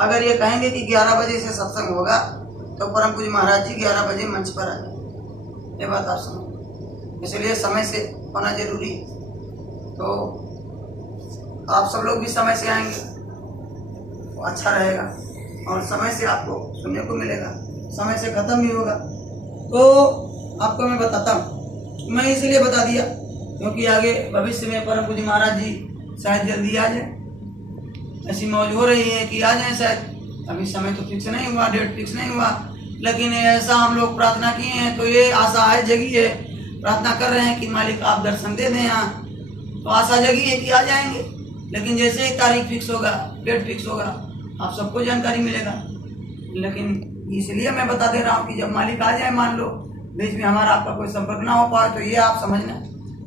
अगर ये कहेंगे कि 11 बजे से सत्संग होगा तो परम पूज्य महाराज जी 11 बजे मंच पर आ जाए। ये बात आप सुनो, इसलिए समय से होना जरूरी है। तो आप सब लोग भी समय से आएंगे तो अच्छा रहेगा और समय से आपको सुनने को मिलेगा, समय से खत्म भी होगा। तो आपको मैं बताता हूँ, मैं इसलिए बता दिया क्योंकि आगे भविष्य में परम पूज्य महाराज जी शायद जल्दी आ जाए। ऐसी मौज हो रही है कि आ जाए शायद, अभी समय तो फिक्स नहीं हुआ, डेट फिक्स नहीं हुआ, लेकिन ऐसा हम लोग प्रार्थना किए हैं तो ये आशा है, जगी है, प्रार्थना कर रहे हैं कि मालिक आप दर्शन दे दें यहाँ, तो आशा जगी है कि आ जाएंगे। लेकिन जैसे ही तारीख फिक्स होगा, डेट फिक्स होगा, आप सबको जानकारी मिलेगा। लेकिन इसलिए मैं बता दे रहा हूँ कि जब मालिक आ जाए, मान लो बीच में हमारा आपका कोई संपर्क ना हो पाए, तो ये आप समझना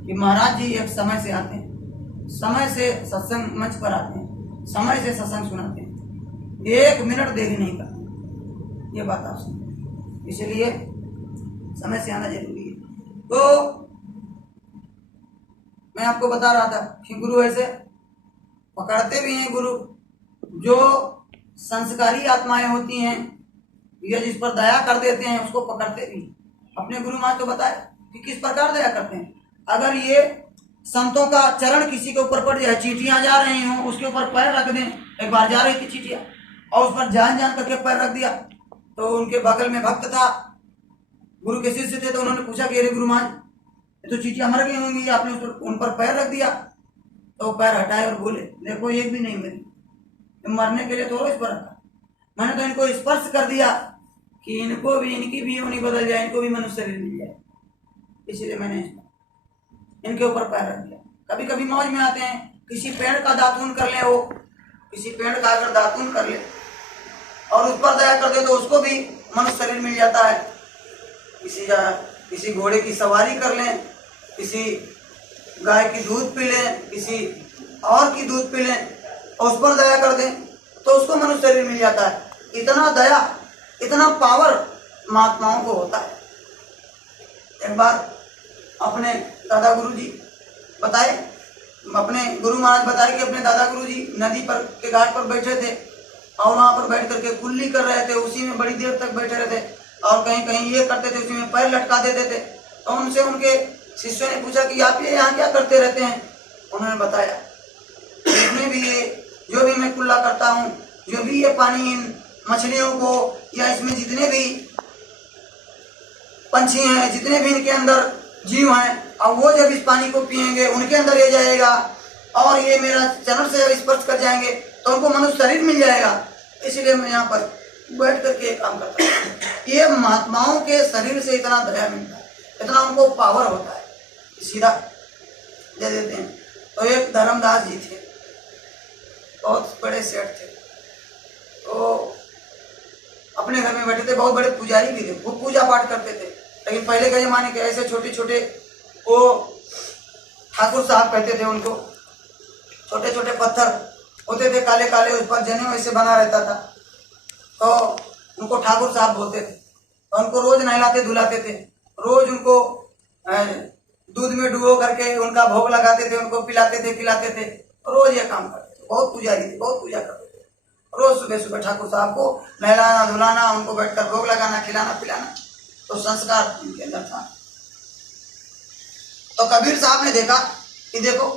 कि महाराज जी एक समय से आते हैं, समय से सत्संग मंच पर आते हैं, समय से सत्संग सुनाते हैं, 1 मिनट देरी नहीं करते। ये बात आप सुनो, इसलिए समय से आना जरूरी है। तो मैं आपको बता रहा था कि गुरु ऐसे पकड़ते भी हैं, गुरु जो संस्कारी आत्माएं होती हैं या जिस पर दया कर देते हैं उसको पकड़ते भी। अपने गुरु महाराज तो बताए कि किस प्रकार दया करते हैं। अगर ये संतों का चरण किसी के ऊपर पड़ जाए, चींटियां जा रही हों, उसके ऊपर पैर रख दें। एक बार जा रही थी चींटियां और उस पर जान करके पैर रख दिया, तो उनके बगल में भक्त था, गुरु के शिष्य थे, तो उन्होंने पूछा कि अरे गुरु महाराज तो चींटियां मर गई होंगी, आपने उन पर पैर रख दिया। तो पैर हटाए और बोले देखो एक भी नहीं मरी, मरने के लिए थोड़ा इस पर रखा, मैंने तो इनको स्पर्श कर दिया कि इनको भी, इनकी भी योनि बदल जाए, इनको भी मनुष्य शरीर मिल जाए, इसलिए मैंने इनके ऊपर पैर रख दिया। कभी कभी मौज में आते हैं, किसी पेड़ का दातून कर ले, वो किसी पेड़ का अगर दातून कर ले और उस पर दया कर दे तो उसको भी मनुष्य शरीर मिल जाता है। किसी घोड़े की सवारी कर लें, किसी गाय की दूध पी लें, किसी और की दूध पी लें और उस पर दया कर दें तो उसको मनुष्य शरीर मिल जाता है। इतना दया, इतना पावर महात्माओं को होता है। एक बार अपने दादा गुरु जी बताए, अपने गुरु महाराज बताए कि अपने दादा गुरु जी नदी पर के घाट पर बैठे थे और वहां पर बैठ करके कुल्ली कर रहे थे, उसी में बड़ी देर तक बैठे रहते और कहीं कहीं ये करते थे, उसी में पैर लटका देते थे। तो उनसे उनके शिष्यों ने पूछा कि आप ये यहाँ क्या करते रहते हैं। उन्होंने बताया जितने भी ये जो भी मैं कुल्ला करता हूँ, जो भी ये पानी इन मछलियों को या इसमें जितने भी पंछी हैं, जितने भी इनके अंदर जीव हैं, अब वो जब इस पानी को पिएंगे उनके अंदर ये जाएगा और ये मेरा चरण से जब स्पर्श कर जाएंगे तो उनको मनुष्य शरीर मिल जाएगा। इसलिए मैं यहाँ पर बैठ करके काम करता हूँ। ये महात्माओं के शरीर से इतना दया मिलता है, इतना उनको पावर होता है, सीधा दे देते हैं। तो एक धर्मदास जी थे, बहुत बड़े सेठ थे, तो अपने घर में बैठे थे, बहुत बड़े पुजारी भी थे, वो पूजा पाठ करते थे। लेकिन पहले के जमाने के ऐसे छोटे छोटे, वो ठाकुर साहब कहते थे उनको, छोटे छोटे पत्थर होते थे काले काले, उस पर जनेऊ ऐसे बना रहता था, तो उनको ठाकुर साहब बोलते थे। तो उनको रोज नहलाते धुलाते थे, रोज उनको दूध में डुबो करके उनका भोग लगाते थे, उनको पिलाते थे खिलाते थे, रोज ये काम करते थे। बहुत पुजारी थे, बहुत पूजा करते थे। रोज सुबह सुबह ठाकुर साहब को नहलाना धुलाना, उनको बैठकर भोग लगाना, खिलाना पिलाना, तो संस्कार उनके अंदर था। तो कबीर साहब ने देखा कि देखो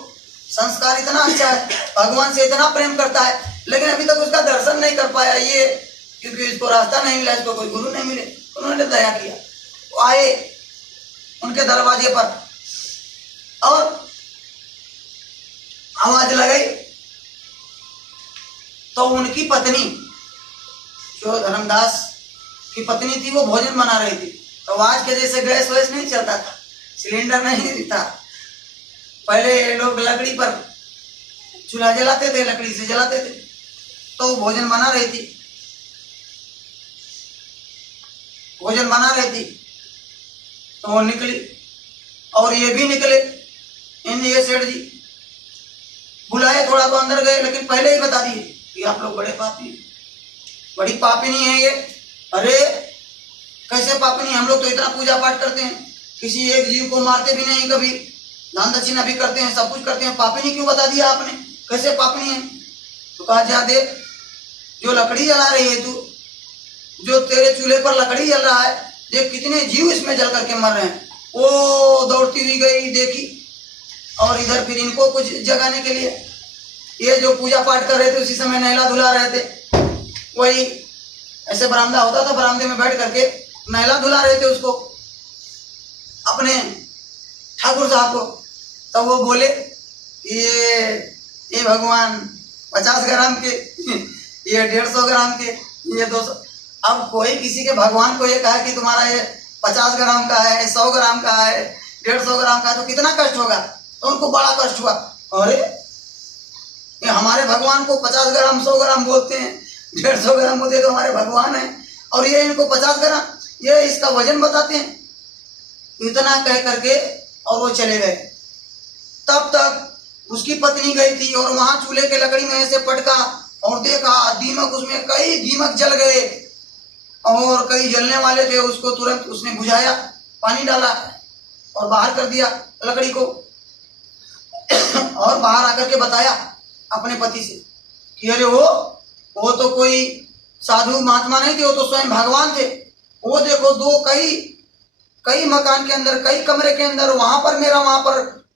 संस्कार इतना अच्छा है, भगवान से इतना प्रेम करता है, लेकिन अभी तक उसका दर्शन नहीं कर पाया, ये क्योंकि इसको रास्ता नहीं मिला, इसको कोई गुरु नहीं मिले। उन्होंने दया किया, वो आए उनके दरवाजे पर और आवाज लगाई, तो उनकी पत्नी जो धर्मदास की पत्नी थी वो भोजन बना रही थी। तो आज के जैसे गैस वैस नहीं चलता था, सिलेंडर नहीं था, पहले लोग लकड़ी पर चूल्हा जलाते थे, लकड़ी से जलाते थे। तो वो भोजन बना रही थी, भोजन बना रही थी, तो वो निकली और ये भी निकले। ये सेठ जी बुलाए, थोड़ा तो अंदर गए, लेकिन पहले ही बता दिए कि आप लोग बड़े पापी, बड़ी पापिनी है ये। अरे कैसे पापिनी, हम लोग तो इतना पूजा पाठ करते हैं, किसी एक जीव को मारते भी नहीं, कभी दान दक्षिणा भी करते हैं, सब कुछ करते हैं, पापिनी क्यों बता दिया आपने, कैसे पापिनी है। तो कहा जा देख, जो लकड़ी जला रही है तू, जो तेरे चूल्हे पर लकड़ी जल रहा है, देख कितने जीव इसमें जल करके मर रहे हैं। वो दौड़ती हुई गई, देखी, और इधर फिर इनको कुछ जगाने के लिए ये जो पूजा पाठ कर रहे थे उसी समय नहला धुला रहे थे। वही ऐसे बरामदा होता था, बरामदे में बैठ करके नहला धुला रहे थे उसको, अपने ठाकुर साहब को। तब वो बोले ये भगवान 50 ग्राम के, ये 150 ग्राम के, ये 200। अब कोई किसी के भगवान को ये कहा कि तुम्हारा ये 50 ग्राम का है, 100 ग्राम का है, 150 ग्राम का है, तो कितना कष्ट होगा। तो उनको बड़ा कष्ट हुआ, अरे ये हमारे भगवान को 50 ग्राम 100 ग्राम बोलते हैं, 150 ग्राम बोलते तो हमारे भगवान है, और ये इनको 50 ग्राम ये इसका वजन बताते हैं। इतना कह करके और वो चले गए। तब तक उसकी पत्नी गई थी और वहां चूल्हे के लकड़ी में ऐसे पटका और देखा दीमक, उसमें कई दीमक जल गए और कई जलने वाले थे। उसको तुरंत उसने बुझाया, पानी डाला और बाहर कर दिया लकड़ी को, और बाहर आकर के बताया अपने पति से कि अरे वो तो कोई साधु महात्मा नहीं थे, वो तो स्वयं भगवान थे। वो देखो दो कई मकान के अंदर, कई कमरे के अंदर, वहां पर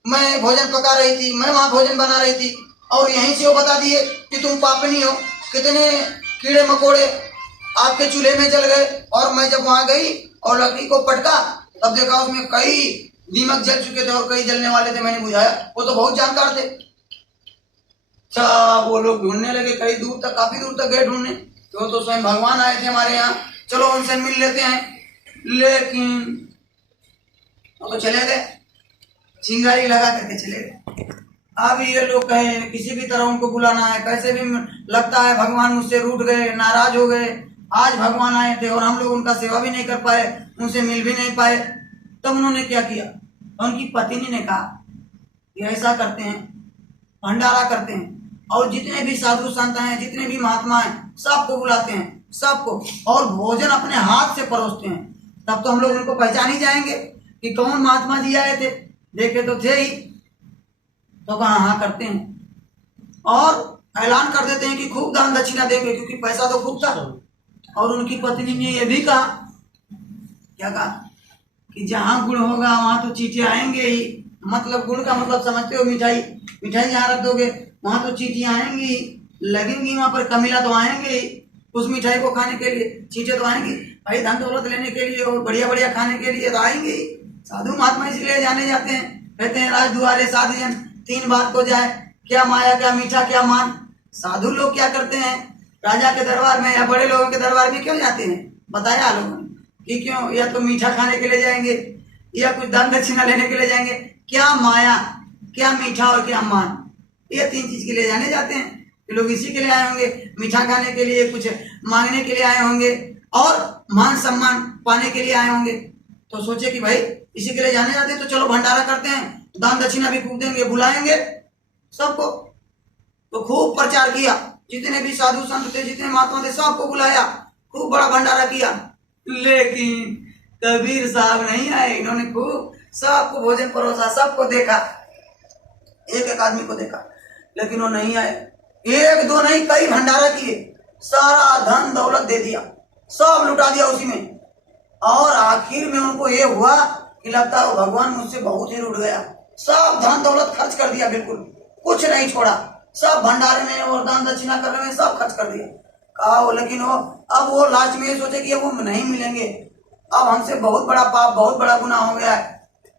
मैं भोजन पका रही थी, मैं वहां भोजन बना रही थी, और यहीं से वो बता दिए कि तुम पापनी हो, कितने कीड़े मकोड़े आपके चूल्हे में जल गए। और मैं जब वहां गई और लकड़ी को पटका तब देखा उसमें कई दीमक जल चुके थे और कई जलने वाले थे, मैंने बुझाया। वो तो बहुत जानकार थे। अच्छा, वो लोग ढूंढने लगे, कई दूर तक, काफी दूर तक गए ढूंढने, तो स्वयं भगवान आए थे हमारे यहाँ, चलो उनसे मिल लेते हैं। लेकिन वो तो चले गए, चिंगारी लगा करके चले गए। अब ये लोग कहे किसी भी तरह उनको बुलाना है, कैसे भी लगता है भगवान मुझसे रूठ गए, नाराज हो गए। आज भगवान आए थे और हम लोग उनका सेवा भी नहीं कर पाए, उनसे मिल भी नहीं पाए। तब उन्होंने क्या किया, उनकी पत्नी ने कहा ये ऐसा करते हैं, भंडारा करते हैं और जितने भी साधु संत हैं, जितने भी महात्मा हैं, सबको बुलाते हैं, सबको, और भोजन अपने हाथ से परोसते हैं। तब तो हम लोग उनको पहचान ही जाएंगे कि कौन महात्मा जी आए थे, देखे तो थे ही। तो कहा हाँ करते हैं और ऐलान कर देते हैं कि खूब दान दक्षिणा देंगे, क्योंकि पैसा तो खूब था। और उनकी पत्नी ने यह भी कहा, क्या कहा कि जहां गुड़ होगा वहां तो चींटी आएंगे ही। मतलब गुड़ का मतलब समझते हो, मिठाई जहां रख दोगे वहां तो चींटियां आएंगी, लगेंगी वहां पर, कमीला तो आएंगे ही उस मिठाई को खाने के लिए, चींटे तो आएंगी भाई धन दौलत लेने के लिए और बढ़िया बढ़िया खाने के लिए तो आएंगे ही। साधु महात्मा इसलिए जाने जाते हैं, कहते हैं राज दुआरे साधु जन 3 बात को जाए, क्या माया, क्या मीठा, क्या मान। साधु लोग क्या करते हैं, राजा के दरबार में या बड़े लोगों के दरबार में क्यों जाते हैं, बताया लोगों ने कि क्यों, या तो मीठा खाने के लिए जाएंगे या कुछ दान दक्षिणा लेने के लिए जाएंगे। क्या माया, क्या मीठा और क्या मान, ये 3 चीज के लिए जाने जाते हैं। लोग इसी के लिए आए होंगे, मीठा खाने के लिए, कुछ मांगने के लिए आए होंगे और मान सम्मान पाने के लिए आए होंगे। तो सोचे कि भाई इसी के लिए जाने जाते हैं, तो चलो भंडारा करते हैं, दान दक्षिणा भी खूब देंगे, बुलाएंगे सबको। तो खूब प्रचार किया, जितने भी साधु संत थे, जितने महात्मा थे, सबको बुलाया, खूब बड़ा भंडारा किया। लेकिन कबीर साहब नहीं आए। इन्होंने खूब सबको भोजन परोसा, सबको देखा, एक एक आदमी को देखा, लेकिन वो नहीं आए। 1 2 नहीं, कई भंडारा किए, सारा धन दौलत दे दिया, सब लुटा दिया उसी में। और आखिर में उनको ये हुआ कि लगता है भगवान मुझसे बहुत ही रूठ गया, सब धन दौलत खर्च कर दिया, बिल्कुल कुछ नहीं छोड़ा, सब भंडारे में और दान दक्षिणा करने में सब खर्च कर दिया। कहा लेकिन अब वो लास्ट में ये सोचे कि वो नहीं मिलेंगे, अब हमसे बहुत बड़ा पाप, बहुत बड़ा गुनाह हो गया है,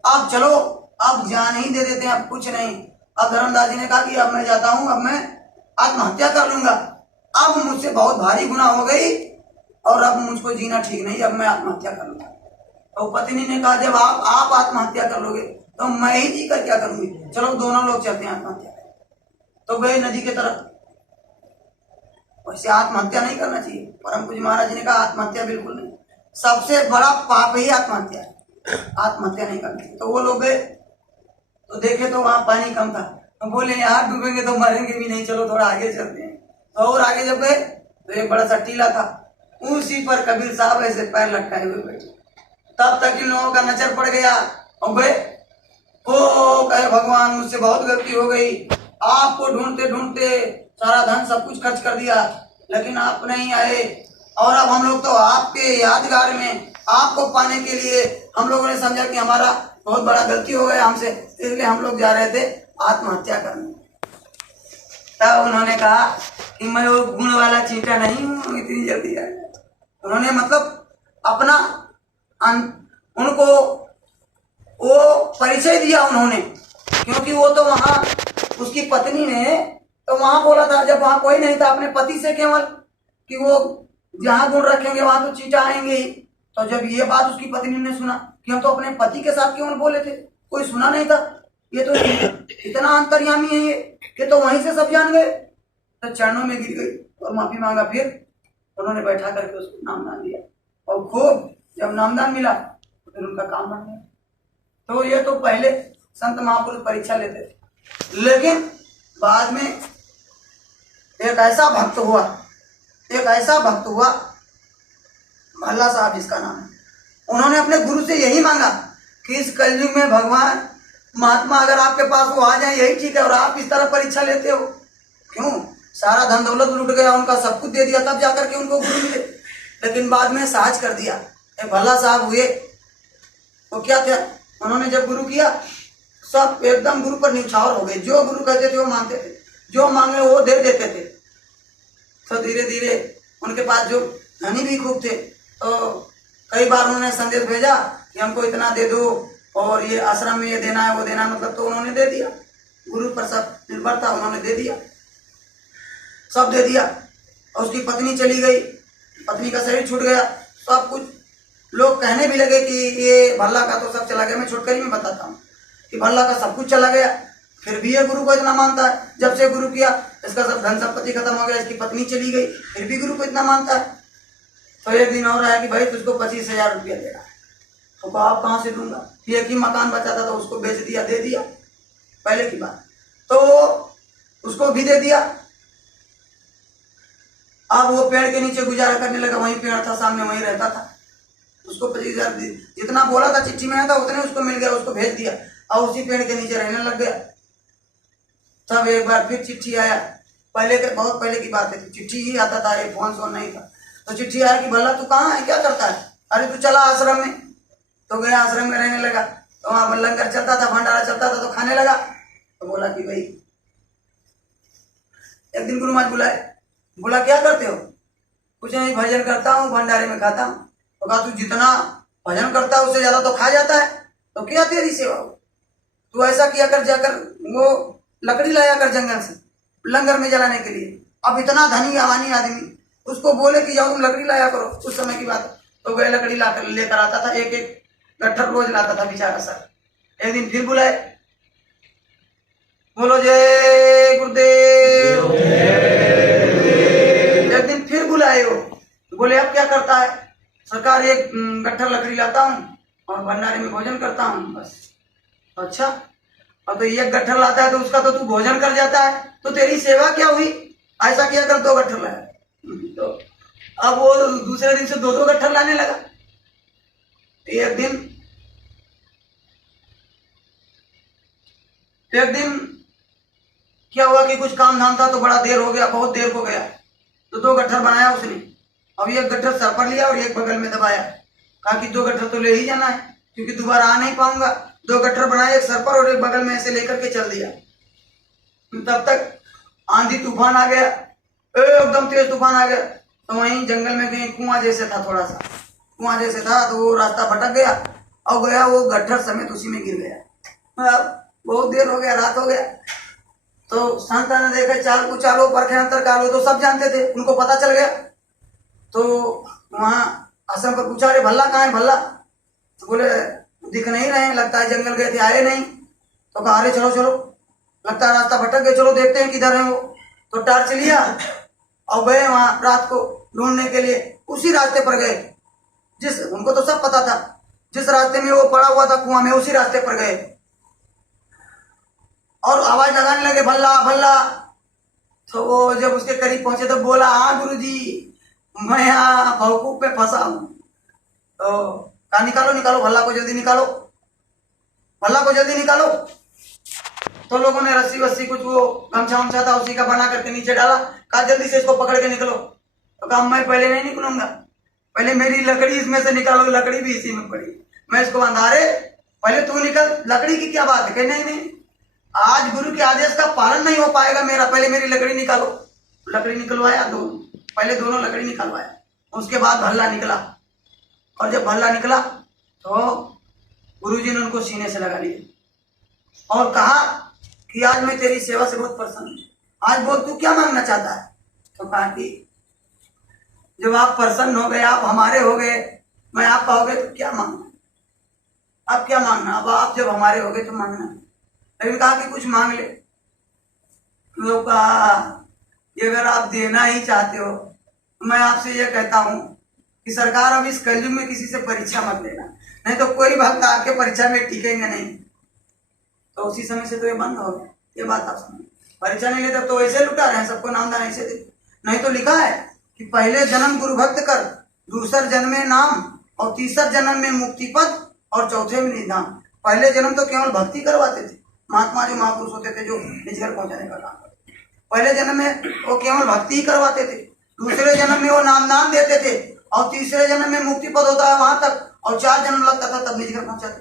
अब चलो अब जान ही दे देते हैं, अब कुछ नहीं। अब धर्मदास जी ने कहा कि अब मैं जाता हूँ, अब मैं आत्महत्या कर लूंगा, अब मुझसे बहुत भारी गुनाह हो गई और अब मुझको जीना ठीक नहीं, अब मैं आत्महत्या कर लूंगा। तो पत्नी ने कहा जब आप आत्महत्या कर लोगे तो मैं ही जी कर क्या करूंगी, चलो दोनों लोग चलते हैं आत्महत्या। तो गए नदी के तरफ। वैसे आत्महत्या नहीं करना चाहिए, परम पूज्य महाराज जी ने कहा आत्महत्या बिल्कुल नहीं, सबसे बड़ा पाप ही आत्महत्या है, आत्महत्या नहीं करनी चाहिए। तो वो लोग गए तो देखे तो वहां पानी कम था, तो बोले यहाँ डूबेंगे तो मरेंगे भी नहीं, चलो थोड़ा आगे चलते हैं। तो और आगे जब गए तो एक बड़ा सा टीला था, उसी पर कबीर साहब ऐसे पैर लटकाए हुए बैठे। तब तक इन लोगों का नजर पड़ गया और गए, ओ कहे भगवान मुझसे बहुत गलती हो गई, आपको ढूंढते ढूंढते सारा धन सब कुछ खर्च कर दिया, लेकिन आप नहीं आए। और अब हम लोग तो आपके यादगार में आपको पाने के लिए हम लोगों ने समझा कि हमारा बहुत बड़ा गलती हो गया हमसे, इसलिए हम लोग जा रहे थे आत्महत्या करने। तब उन्होंने कहा कि मैं वो गुण वाला चींटा नहीं हूँ इतनी जल्दी आएगा। उन्होंने मतलब अपना उनको वो परिचय दिया उन्होंने, क्योंकि वो तो वहाँ उसकी पत्नी ने तो वहाँ बोला था, जब वहाँ कोई नहीं था अपने पति से केवल कि वो जहाँ गुण रखेंगे वहाँ तो चींटा आएंगे ही। तो जब ये बात उसकी पत्नी ने सुना कि हम तो अपने पति के साथ केवल बोले थे, कोई सुना नहीं था, ये तो इतना अंतर्यामी है ये तो वहीं से सब जान गए। तो चरणों में गिर गई और माफी मांगा। फिर उन्होंने बैठा करके उसको नामदान दिया और खूब जब नामदान मिला तो फिर उनका काम बन गया। तो ये तो पहले संत महापुरुष परीक्षा लेते थे, लेकिन बाद में एक ऐसा भक्त हुआ भल्ला साहब जिसका नाम है, उन्होंने अपने गुरु से यही मांगा कि इस कलयुग में भगवान महात्मा अगर आपके पास वो आ जाए यही ठीक है, और आप इस तरह परीक्षा लेते हो क्यों? सारा धन दौलत लूट गया उनका, सब कुछ दे दिया तब जाकर के उनको गुरु मिले, लेकिन बाद में साज कर दिया। भल्ला साहब हुए तो क्या थे, उन्होंने जब गुरु किया सब एकदम गुरु पर निछावर हो गए, जो गुरु कहते थे वो मानते थे, जो मांगे वो दे देते थे। तो धीरे धीरे उनके पास जो धनी भी खूब थे, तो कई बार उन्होंने संदेश भेजा कि हमको इतना दे दो और ये आश्रम में ये देना है वो देना है, मतलब तो उन्होंने दे दिया। गुरु पर सब निर्भर था, उन्होंने दे दिया, सब दे दिया। और उसकी पत्नी चली गई, पत्नी का शरीर छूट गया, सब कुछ। लोग कहने भी लगे कि ये भल्ला का तो सब चला गया। मैं छोटकरी में बताता हूँ कि भल्ला का सब कुछ चला गया, फिर भी ये गुरु को इतना मानता है। जब से गुरु किया इसका सब धन संपत्ति खत्म हो गया, इसकी पत्नी चली गई, फिर भी गुरु को इतना मानता है। तो एक दिन और आया कि भाई तुझको 25,000 रुपया देना है। तो कहा आप कहाँ से दूंगा, एक ही मकान बचा था तो उसको बेच दिया, दे दिया पहले की बात, तो उसको भी दे दिया। अब वो पेड़ के नीचे गुजारा करने लगा, वहीं पेड़ था सामने, वहीं रहता था। उसको 25,000 जितना बोला था चिट्ठी में आया था उतने उसको मिल गया, उसको भेज दिया और उसी पेड़ के नीचे रहने लग गया। तब एक बार फिर चिट्ठी आया, पहले के बहुत पहले की बात है, चिट्ठी ही आता था, ये फोन सोन नहीं था। तो चिट्ठी आया कि भल्ला तू कहाँ है, क्या करता है? अरे तू चला आश्रम में। तो गया आश्रम में रहने लगा, तो वहां लंगर चलता था, भंडारा चलता था, तो खाने लगा। तो बोला कि भाई, एक दिन गुरु महाराज बुलाए, बोला क्या करते हो? कुछ नहीं, भजन करता हूँ, भंडारे में खाता हूँ। तो कहा तू जितना भजन करता है उससे ज्यादा तो खा जाता है, तो क्या तेरी सेवा हो? तू ऐसा किया कर, जाकर वो लकड़ी लाया कर जंगल से लंगर में जलाने के लिए। अब इतना धनी अवानी आदमी उसको बोले कि जाओ तुम लकड़ी लाया करो, उस समय की बात है। तो वह लकड़ी लाकर लेकर आता था, एक एक गट्ठर रोज लाता था बेचारा सर। एक दिन फिर बुलाए, बोलो जय गुरुदेव। एक दिन फिर बुलाए वो, बोले अब क्या करता है? सरकार एक गट्ठर लकड़ी लाता हूँ और भंडारे में भोजन करता हूँ बस। अच्छा, और तो एक गट्ठर लाता है तो उसका तो तू भोजन कर जाता है, तो तेरी सेवा क्या हुई? ऐसा किया कर, 2 गट्ठर लाया। तो अब वो दूसरे दिन से 2-2 गट्ठर लाने लगा। एक दिन क्या हुआ कि कुछ काम धाम था तो बड़ा देर हो गया, बहुत देर हो गया, तो 2 गट्ठर बनाया उसने। अब एक गट्ठर सर पर लिया और एक बगल में दबाया, कहा कि 2 गट्ठर तो ले ही जाना है क्योंकि दोबारा आ नहीं पाऊंगा। 2 गट्ठर बनाए, एक सर पर और एक बगल में ऐसे लेकर के चल दिया। तब तक आंधी तूफान आ गया, एकदम तेज तूफान आ गया। तो वहीं जंगल में कहीं कुआं जैसे था, थोड़ा सा कुआं जैसे था, तो वो रास्ता भटक गया और गया वो गट्ठर समेत उसी में गिर गया। अब बहुत देर हो गया, रात हो गया। तो संत ने देखा, चाल को चालो परखे अंतर कालो, तो सब जानते थे, उनको पता चल गया। तो वहां आश्रम पर पूछा, अरे भल्ला कहाँ है भल्ला? तो बोले दिख नहीं रहे, लगता है जंगल गए थे, आए नहीं। तो कहा अरे चलो चलो, लगता है रास्ता भटक गए, चलो देखते हैं किधर है वो। तो टार्च लिया और गए वहां रात को ढूंढने के लिए। उसी रास्ते पर गए, जिस उनको तो सब पता था, जिस रास्ते में वो पड़ा हुआ था कुआं में, उसी रास्ते पर गए और आवाज लगाने लगे भल्ला भल्ला। तो वो जब उसके करीब पहुंचे तो बोला, हाँ गुरुजी, मैं यहाँ भवकूफ पे फंसा हूं। तो कहा निकालो निकालो भल्ला को, जल्दी निकालो, भल्ला को जल्दी निकालो। तो लोगों ने रस्सी वस्सी कुछ वो गमछा वमछा था उसी का बना करके नीचे डाला, कहा जल्दी से इसको पकड़ के निकलो। तो कहा मैं पहले नहीं निकलूंगा, पहले मेरी लकड़ी इसमें से निकालो, लकड़ी भी इसी में पड़ी, मैं इसको बांधा रहे, पहले तू निकल, लकड़ी की क्या बात है? कहे नहीं नहीं, आज गुरु के आदेश का पालन नहीं हो पाएगा मेरा, पहले मेरी लकड़ी निकालो। लकड़ी निकलवाया, दोनों पहले दोनों लकड़ी निकलवाया, उसके बाद भल्ला निकला। और जब भल्ला निकला तो गुरुजी ने उनको सीने से लगा लिया और कहा कि आज मैं तेरी सेवा से बहुत प्रसन्न हूं, आज बोल तू क्या मांगना चाहता है? तो कहा कि जब आप प्रसन्न हो गए, आप हमारे हो गए, मैं आपका हो गए, तो क्या मांगना, आप क्या मांगना? अब आप जब हमारे हो गए तो मांगना। लेकिन कहा कि कुछ मांग ले। तो कहा कि अगर आप देना ही चाहते हो तो मैं आपसे यह कहता हूं कि सरकार अब इस कलयुग में किसी से परीक्षा मत लेना, नहीं तो कोई भक्त आपके परीक्षा में टिकेंगे नहीं। तो उसी समय से तो ये बंद हो गया। ये बात आप समझ, परीक्षा नहीं लेते तो ऐसे लुटा रहे हैं, सबको नाम दान ऐसे दे। नहीं तो लिखा है कि पहले जन्म गुरु भक्त कर, दूसर जन्म में नाम, और तीसर जन्म में मुक्ति पद, और चौथे में निधान। पहले जन्म तो केवल भक्ति करवाते थे महात्मा, जो महापुरुष होते थे जो निज घर पहुंचाने का काम करते, पहले जन्म में वो केवल भक्ति ही करवाते थे, दूसरे जन्म में वो नाम दान देते थे, और तीसरे जन्म में मुक्ति पद होता है वहां तक, और 4 जन्म लगता था तब निज घर पहुंचाते।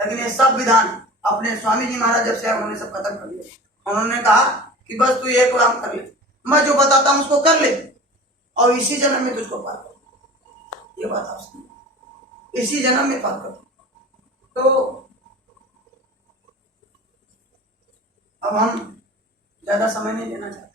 लेकिन ये सब विधान अपने स्वामी जी महाराज जब से आए उन्होंने सब खत्म कर दिया। उन्होंने कहा कि बस तू एक काम कर ले, मैं जो बताता हूं उसको कर ले, और इसी जन्म में तुझको पार कर। ये बात आप सुनिए, इसी जन्म में पार कर। तो अब हम ज्यादा समय नहीं लेना चाहते।